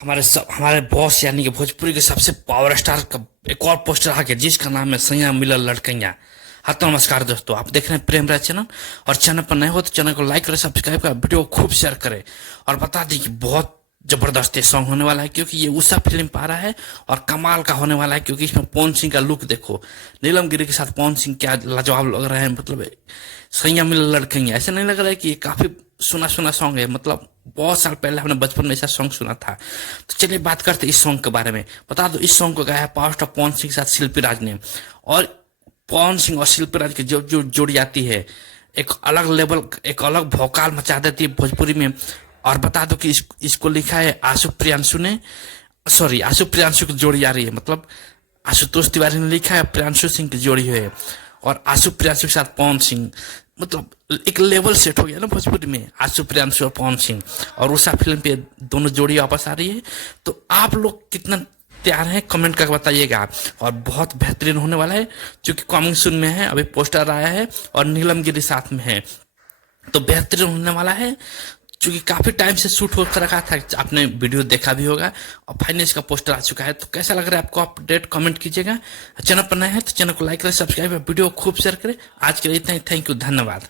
हमारे बॉस यानी कि भोजपुरी के सबसे पावर स्टार का एक और पोस्टर आ गया जिसका नाम है सैया मिलल लड़कैया। हाँ तो नमस्कार दोस्तों, आप देख रहे हैं प्रेम राज चैनल। और चैनल पर नए हो तो चैनल को लाइक करें, सब्सक्राइब करें, वीडियो को खूब शेयर करें। और बता दें कि बहुत जबरदस्त ये सॉन्ग होने वाला है क्योंकि ये उषा फिल्म पर आ रहा है और कमाल का होने वाला है क्योंकि इसमें पवन सिंह का लुक देखो। नीलम गिरी के साथ पवन सिंह क्या लाजवाब लग रहे हैं। मतलब सैया मिलल लड़कैया, ऐसा नहीं लग रहा है कि ये काफी सुना सुना सॉन्ग है। मतलब बहुत साल पहले हमने बचपन में ऐसा सॉन्ग सुना था। तो चलिए बात करते हैं इस सॉन्ग के बारे में। बता दो इस सॉन्ग को गाया है पावर स्टार पवन सिंह के साथ शिल्पी राज ने। और पवन सिंह और शिल्पी राज की जो जो जोड़ी आती है एक अलग लेवल, एक अलग भौकाल मचा देती है भोजपुरी में। और बता दो कि इसको लिखा है आशु प्रियांशु ने, सॉरी आशु प्रियांशु की जोड़ी आ रही है। मतलब आशुतोष तिवारी ने लिखा है, प्रियांशु सिंह की जोड़ी है और आशु प्रियांशु के साथ पवन सिंह। मतलब एक लेवल सेट हो गया ना भोजपुरी में, आशु प्रियांशु और पवन सिंह। और उषा फिल्म पे दोनों जोड़ी वापस आ रही है। तो आप लोग कितना तैयार हैं कमेंट करके बताइएगा। और बहुत बेहतरीन होने वाला है क्योंकि कमिंग सून में है, अभी पोस्टर आया है और नीलम गिरी साथ में है। तो बेहतरीन होने वाला है क्योंकि काफी टाइम से शूट होकर रखा था, आपने वीडियो देखा भी होगा। और फाइनली इसका पोस्टर आ चुका है। तो कैसा लग रहा है आपको, अपडेट कमेंट कीजिएगा। चैनल पर नए हैं तो चैनल को लाइक करें, सब्सक्राइब करें, वीडियो को खूब शेयर करें। आज के लिए इतना ही, थैंक यू, धन्यवाद।